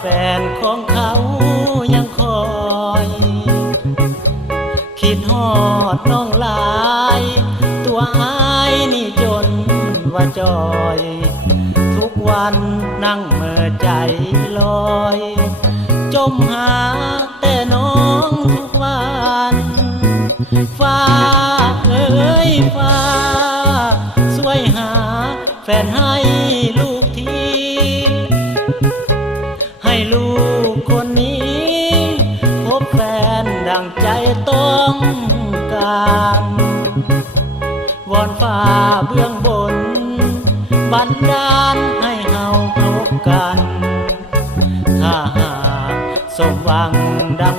แฟนของเขายังคอยคิดฮอดน้องหลายตัวอายนี่จนว่าจอยทุกวันนั่งเมื่อใจลอยจมหาแต่น้องทุกวันฟ้าเอ้ยฟ้าช่วยหาแฟนให้ลูกทีให้ลูกคนนี้พบแฟนดังใจต้องการวอนฟ้าเบื้องบนบันดาลให้เฮาพบกันถ้าหากสมหวังดัง